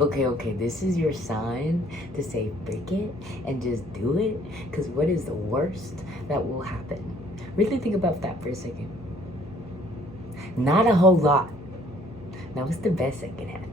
Okay, this is your sign to say frick it and just do it. Because what is the worst that will happen? Really think about that for a second. Not a whole lot. Now, what's the best that can happen?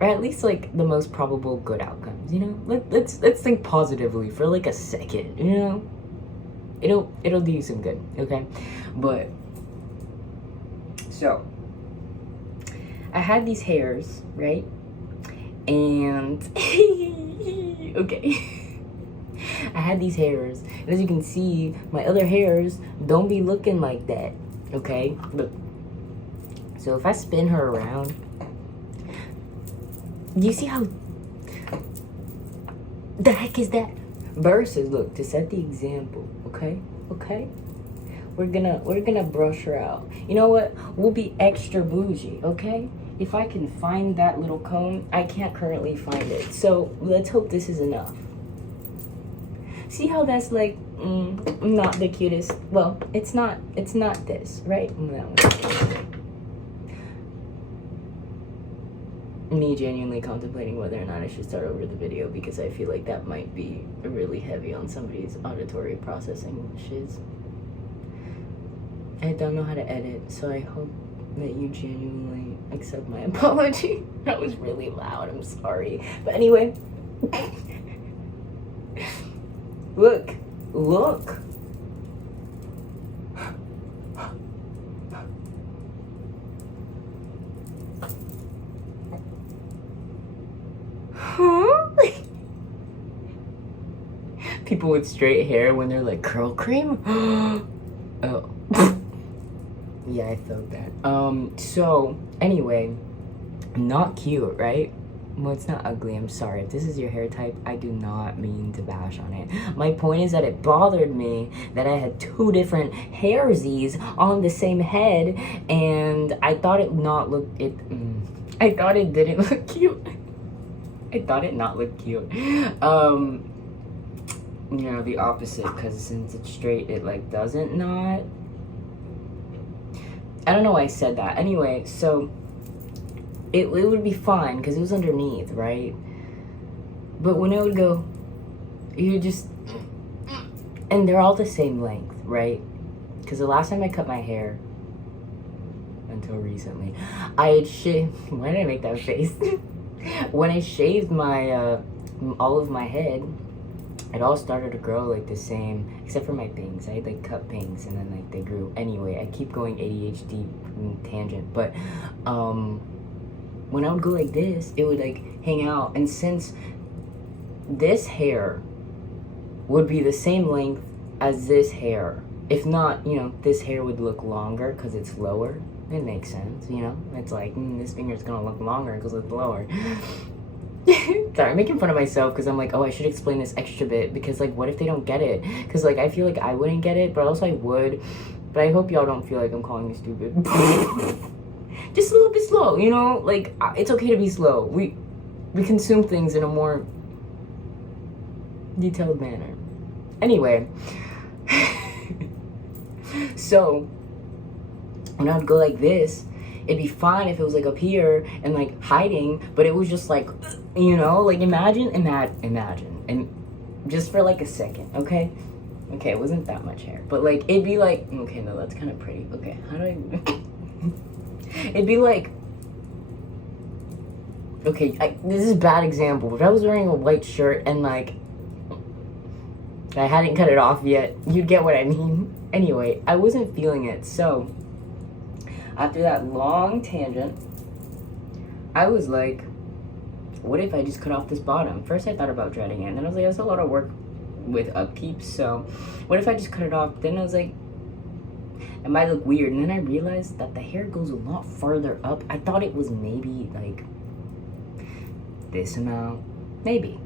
Or at least like the most probable good outcomes, you know? Let's think positively for like a second, you know? It'll do you some good, okay? But so I had these hairs, right? And okay. I had these hairs, and as you can see, my other hairs don't be looking like that, okay? Look. So if I spin her around, do you see how the heck is that? Versus, look, to set the example, okay? We're gonna brush her out. You know what? We'll be extra bougie, okay? If I can find that little comb, I can't currently find it. So let's hope this is enough. See how that's like not the cutest? Well, it's not this, right? No. Me genuinely contemplating whether or not I should start over the video because I feel like that might be really heavy on somebody's auditory processing shiz. I don't know how to edit, so I hope that you genuinely accept my apology. That was really loud, I'm sorry. But anyway, look. Huh? People with straight hair when they're like curl cream? Oh. Yeah, I felt that. So anyway, not cute, right? Well, it's not ugly, I'm sorry. If this is your hair type, I do not mean to bash on it. My point is that it bothered me that I had two different hairsies on the same head, and I thought it not look it. I thought it didn't look cute. I thought it not look cute. You know, the opposite, because since it's straight, it like doesn't not. I don't know why I said that. Anyway, so it would be fine because it was underneath, right? But when it would go, you just, and they're all the same length, right? Because the last time I cut my hair, until recently, I had shaved. Why did I make that face? When I shaved my all of my head, it all started to grow like the same, except for my bangs. I had like cut bangs and then like they grew. Anyway, I keep going ADHD tangent, but when I would go like this, it would like hang out. And since this hair would be the same length as this hair, if not, you know, this hair would look longer because it's lower. It makes sense, you know? It's like, this finger's gonna look longer because it's lower. Sorry, I'm making fun of myself because I'm like, oh, I should explain this extra bit because, like, what if they don't get it? Because, like, I feel like I wouldn't get it, but also I would. But I hope y'all don't feel like I'm calling you stupid. Just a little bit slow, you know? Like, it's okay to be slow. We consume things in a more detailed manner. Anyway. So, when I would go like this, it'd be fine if it was like up here and like hiding, but it was just like, you know, like imagine, and just for like a second, okay, it wasn't that much hair, but like it'd be like, okay, no, that's kind of pretty. Okay, how do I? It'd be like, okay, this is a bad example, but if I was wearing a white shirt and like I hadn't cut it off yet, you'd get what I mean. Anyway, I wasn't feeling it, so after that long tangent, I was like, what if I just cut off this bottom? First I thought about dreading it, and then I was like, that's a lot of work with upkeep, so what if I just cut it off? Then I was like, it might look weird, and then I realized that the hair goes a lot further up. I thought it was maybe like this amount, maybe.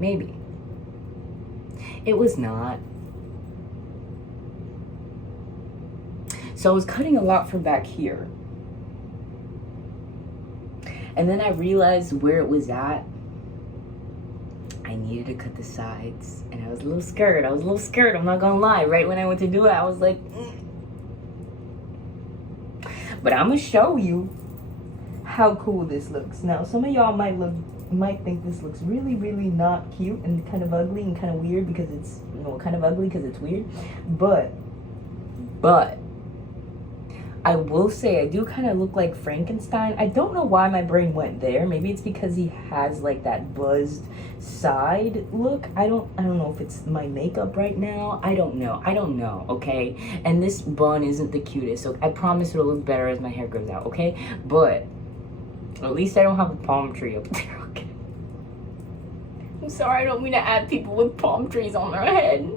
It was not. So I was cutting a lot from back here. And then I realized where it was at. I needed to cut the sides. And I was a little scared. I'm not gonna lie. Right when I went to do it, I was like, But I'm gonna show you how cool this looks. Now, some of y'all might think this looks really, really not cute and kind of ugly and kind of weird because it's, kind of ugly because it's weird. But I will say I do kind of look like Frankenstein. I don't know why my brain went there. Maybe it's because he has like that buzzed side look. I don't know if it's my makeup right now. I don't know, okay? And this bun isn't the cutest, so I promise it'll look better as my hair grows out, okay? But at least I don't have a palm tree up there, okay? I'm sorry, I don't mean to add people with palm trees on their head.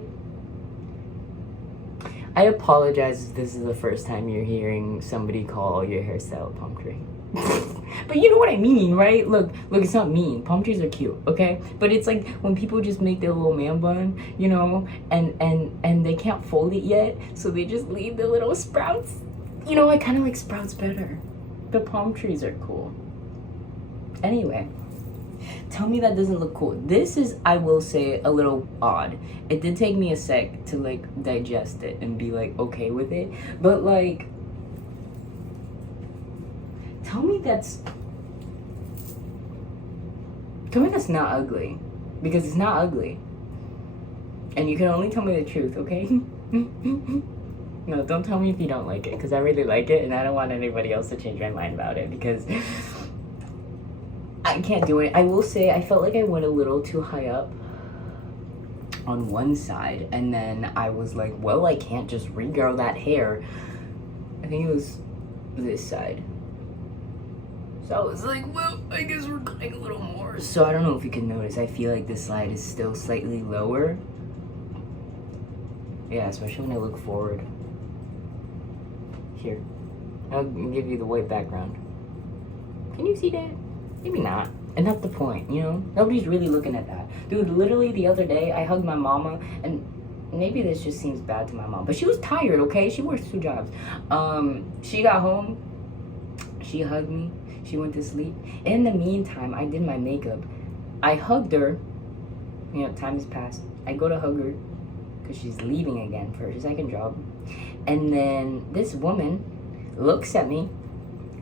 I apologize if this is the first time you're hearing somebody call your hairstyle a palm tree. But you know what I mean, right? Look, it's not mean. Palm trees are cute, okay? But it's like when people just make their little man bun, and they can't fold it yet, so they just leave the little sprouts. I kind of like sprouts better. The palm trees are cool. Anyway. Tell me that doesn't look cool. This is, I will say, a little odd. It did take me a sec to like digest it and be like okay with it. But like, tell me that's not ugly. Because it's not ugly. And you can only tell me the truth, okay? No, don't tell me if you don't like it. Because I really like it and I don't want anybody else to change my mind about it. Because I can't do it. I will say I felt like I went a little too high up on one side, and then I was like, well, I can't just regrow that hair. I think it was this side. So I was like, well, I guess we're going a little more. So I don't know if you can notice, I feel like this side is still slightly lower. Yeah, especially when I look forward. Here, I'll give you the white background. Can you see that? Maybe not. And that's the point, Nobody's really looking at that. Dude, literally the other day, I hugged my mama, and maybe this just seems bad to my mom, but she was tired, okay? She works 2 jobs. She got home, she hugged me, she went to sleep. In the meantime, I did my makeup. I hugged her, time has passed. I go to hug her, because she's leaving again for her second job. And then this woman looks at me,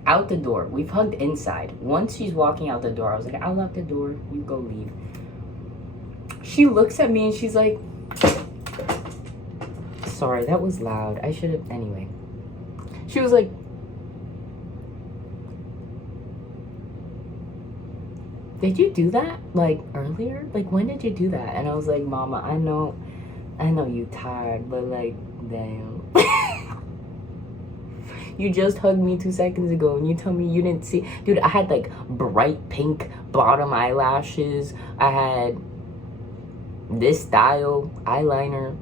out the door. We've hugged inside. Once she's walking out the door, I was like, I'll lock the door, you go leave. She looks at me and she's like, sorry, that was loud. I should have, anyway. She was like, did you do that like earlier? Like, when did you do that? And I was like, Mama, I know you tired, but like, damn. You just hugged me 2 seconds ago and you tell me you didn't see. Dude, I had like bright pink bottom eyelashes. I had this style eyeliner.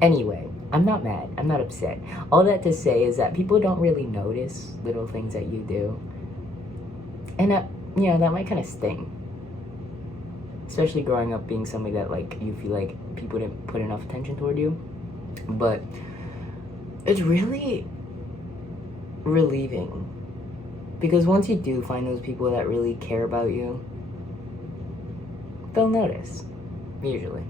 Anyway, I'm not mad. I'm not upset. All that to say is that people don't really notice little things that you do. And that might kind of sting. Especially growing up being somebody that like you feel like people didn't put enough attention toward you. But it's really relieving, because once you do find those people that really care about you, they'll notice, usually.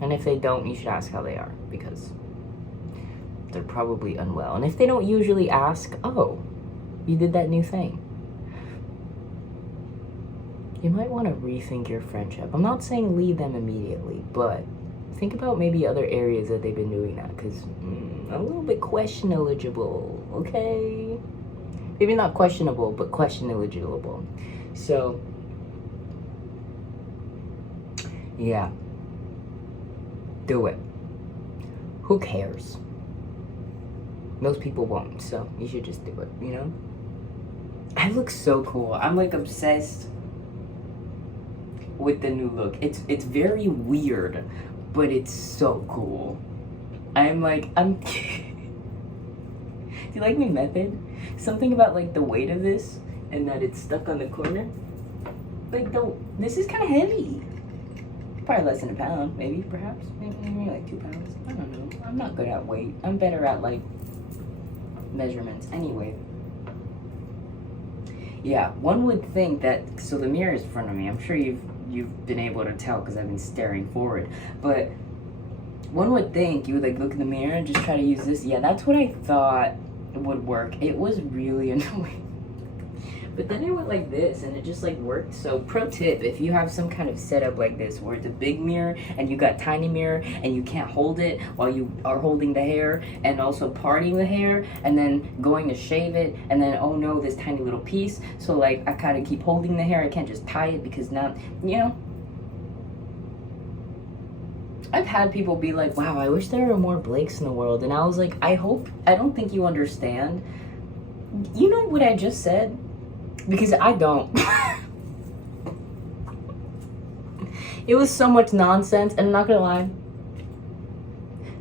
And if they don't, you should ask how they are, because they're probably unwell. And if they don't usually ask, oh, you did that new thing, you might want to rethink your friendship. I'm not saying leave them immediately, but think about maybe other areas that they've been doing that, because a little bit question-eligible, okay? Maybe not questionable, but question-eligible. So, yeah. Do it. Who cares? Most people won't, so you should just do it, I look so cool. I'm like obsessed with the new look. It's very weird, but it's so cool. Do you like my method? Something about like the weight of this and that it's stuck on the corner. Like this is kind of heavy. Probably less than a pound, maybe, perhaps. Maybe like 2 pounds. I don't know. I'm not good at weight. I'm better at like measurements. Anyway. Yeah, one would think that, so the mirror is in front of me. I'm sure you've been able to tell because I've been staring forward. But one would think you would like look in the mirror and just try to use this. Yeah, that's what I thought would work. It was really annoying. But then I went like this and it just like worked. So pro tip, if you have some kind of setup like this where it's a big mirror and you got tiny mirror and you can't hold it while you are holding the hair and also parting the hair and then going to shave it and then, oh no, this tiny little piece. So like I kind of keep holding the hair. I can't just tie it because now, you know. I've had people be like, wow, I wish there were more Blakes in the world. And I was like, I don't think you understand. You know what I just said? Because I don't. It was so much nonsense, and I'm not gonna lie.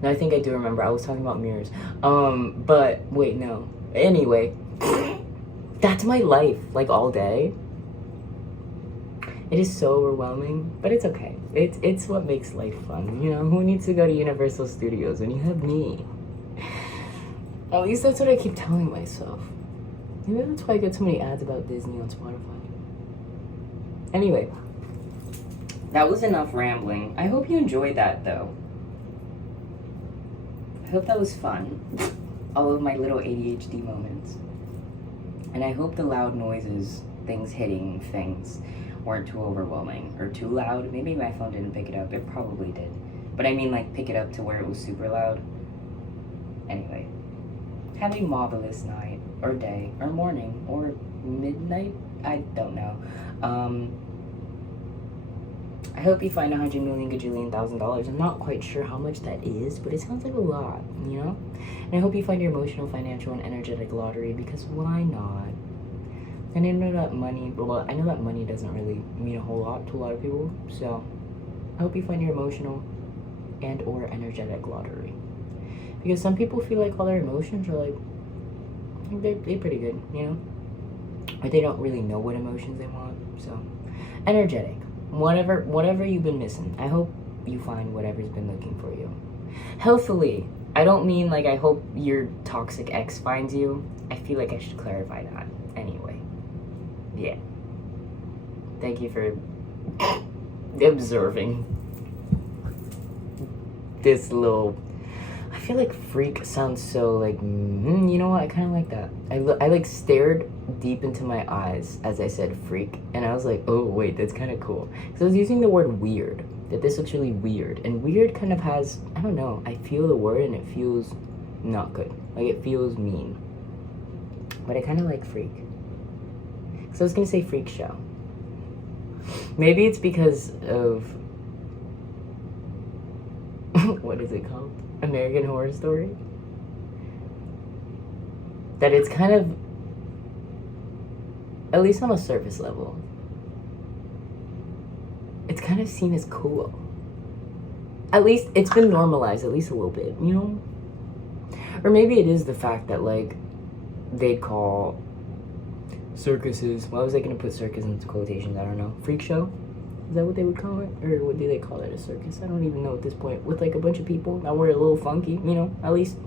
No, I think I do remember. I was talking about mirrors. But wait, no. Anyway, that's my life, like all day. It is so overwhelming, but it's okay. It's what makes life fun, you know? Who needs to go to Universal Studios when you have me? At least that's what I keep telling myself. Maybe that's why I get so many ads about Disney on Spotify. Anyway, that was enough rambling. I hope you enjoyed that, though. I hope that was fun. All of my little ADHD moments. And I hope the loud noises, things hitting things, weren't too overwhelming or too loud. Maybe my phone didn't pick it up. It probably did. But I mean, like, pick it up to where it was super loud. Anyway, have a marvelous night or day or morning or midnight. I don't know. I hope you find $100 million gajillion $1,000. I'm not quite sure how much that is, but it sounds like a lot, you know? And I hope you find your emotional, financial, and energetic lottery, because why not? And I know that money, well, I know that money doesn't really mean a whole lot to a lot of people, so I hope you find your emotional and or energetic lottery. Because some people feel like all their emotions are like, they're pretty good, you know? Or they don't really know what emotions they want, so. Energetic. Whatever you've been missing, I hope you find whatever's been looking for you. Healthily. I don't mean like I hope your toxic ex finds you. I feel like I should clarify that. Anyway. Yeah. Thank you for observing this little... I feel like freak sounds so like, you know what? I kind of like that. I like stared deep into my eyes as I said freak, and I was like, oh wait, that's kind of cool. Because I was using the word weird. That this looks really weird, and weird kind of has, I don't know. I feel the word and it feels not good. Like it feels mean. But I kind of like freak. So I was gonna say freak show. Maybe it's because of what is it called? American Horror Story? That it's kind of, at least on a surface level, it's kind of seen as cool. At least it's been normalized, at least a little bit, you know? Or maybe it is the fact that, like, they'd call circuses, why was I gonna put circus into quotations? I don't know. Freak show? Is that what they would call it? Or what do they call it, a circus? I don't even know at this point. With like a bunch of people that were a little funky, you know, at least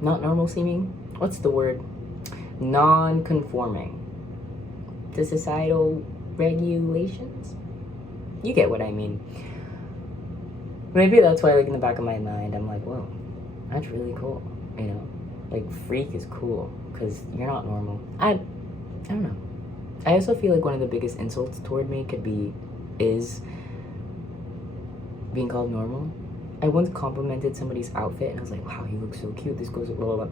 not normal seeming. What's the word? Non-conforming to societal regulations. You get what I mean. Maybe that's why, like, in the back of my mind, I'm like, whoa, that's really cool, you know? Like, freak is cool, because you're not normal. I don't know. I also feel like one of the biggest insults toward me is being called normal. I once complimented somebody's outfit, and I was like, wow, you look so cute, this goes, blah, blah, blah.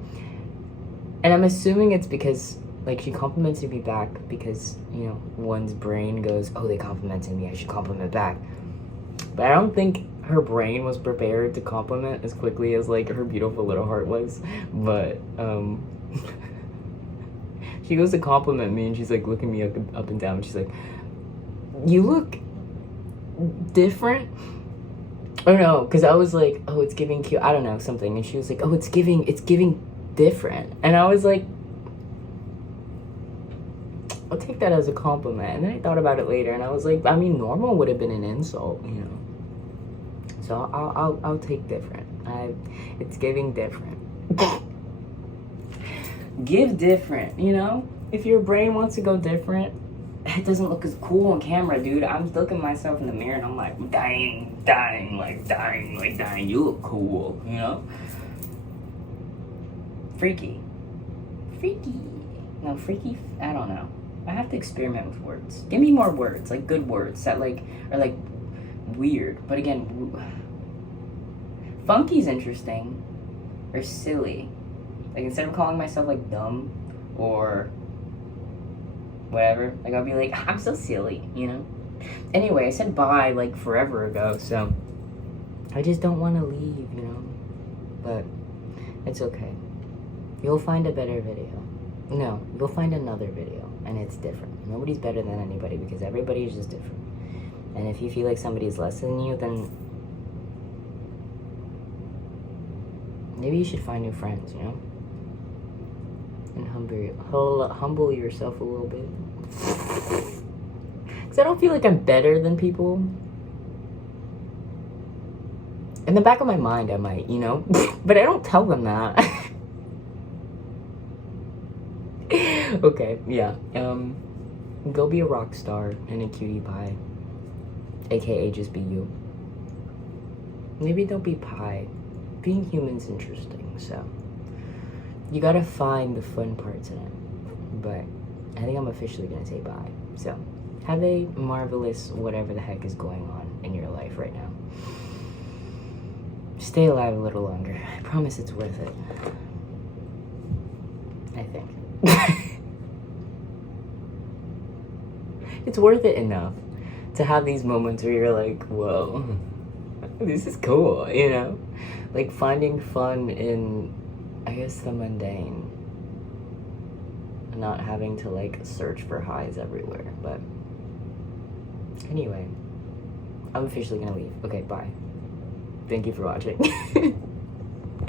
And I'm assuming it's because, like, she complimented me back because, you know, one's brain goes, oh, they complimented me, I should compliment back. But I don't think her brain was prepared to compliment as quickly as, like, her beautiful little heart was. But, she goes to compliment me, and she's, like, looking me up and down. She's like, you look different. Or no, because I was like, oh, it's giving cute. I don't know, something. And she was like, oh, it's giving different. And I was like, I'll take that as a compliment. And then I thought about it later, and I was like, I mean, normal would have been an insult, you know. So I'll take different. It's giving different. Give different, you know? If your brain wants to go different, it doesn't look as cool on camera, dude. I'm looking at myself in the mirror and I'm like, dying. You look cool, you know? Freaky. No, freaky, I don't know. I have to experiment with words. Give me more words, like good words that like are like weird. But again, funky's interesting. Or silly. Like instead of calling myself like dumb or whatever, like I'll be like, I'm so silly, you know? Anyway, I said bye like forever ago, so I just don't want to leave, you know? But it's okay. You'll find a better video. No, you'll find another video, and it's different. Nobody's better than anybody because everybody is just different. And if you feel like somebody's less than you, then maybe you should find new friends, you know? And humble yourself a little bit. Because I don't feel like I'm better than people. In the back of my mind, I might, you know? But I don't tell them that. Okay, yeah. Go be a rock star and a cutie pie. AKA just be you. Maybe don't be pie. Being human's interesting, so you gotta find the fun parts in it. But I think I'm officially gonna say bye. So have a marvelous whatever the heck is going on in your life right now. Stay alive a little longer. I promise it's worth it. I think. It's worth it enough to have these moments where you're like, whoa, this is cool, you know? Like finding fun in, I guess, the mundane. Not having to like search for highs everywhere. But anyway, I'm officially gonna leave. Okay, bye. Thank you for watching.